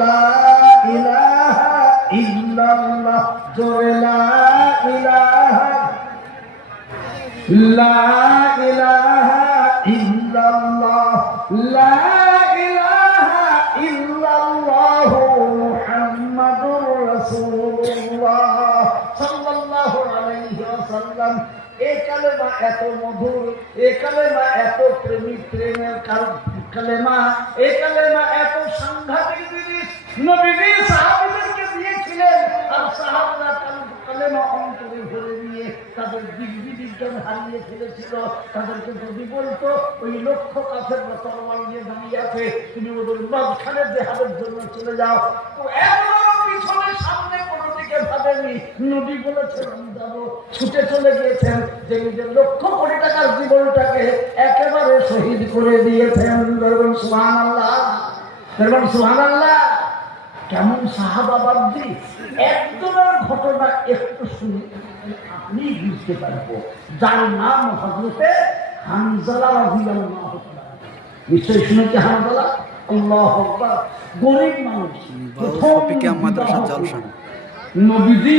লা ইলাহা ইল্লাল্লাহ জোরে লা ইলাহা ইল্লাল্লাহ লা ইলাহা ইল্লাল্লাহ মুহাম্মাদুর রাসূলুল্লাহ সাল্লাল্লাহু আলাইহি ওয়াসাল্লাম। এই কালেমা এত মধুর, এই কালেমা এত প্রেমের কালেমা, এই কালেমা এত সাংঘাতিক জিনিস নবীজি সাহাবীদেরকে দিয়েছিলেন। আর সাহাবারা কালেমা অন্তরে ভরে নিয়ে তাদের বিজ্ঞান হারিয়ে ফেলেছিল। তাদেরকে যদি বলতো ওই লক্ষ কাছের তরবারি নিয়ে দাঁড়িয়ে আছে, তুমি ওদের মাঝখানে জেহাদের জন্য চলে যাও, তো পিছনে সামনে কোনো দিকে ভাবেনি। নবী বলেছেন আমি যাবো, ছুটে চলে গিয়েছেন, যে নিজের লক্ষ কোটি টাকার জীবনটাকে একেবারে শহীদ করে দিয়েছেন। সুবহানাল্লাহ, সুবহানাল্লাহ। কেমন সাহাবা বান্দি, একজনের ঘটনা একটু শুনে আপনি বুঝতে পারবো, যার নাম হযরতে হানজালা রাদিয়াল্লাহু তাআলা। নিশ্চয়ই শুনেছি হানজালা। আল্লাহু আকবার। গরিব মানুষ, প্রথম নবীজি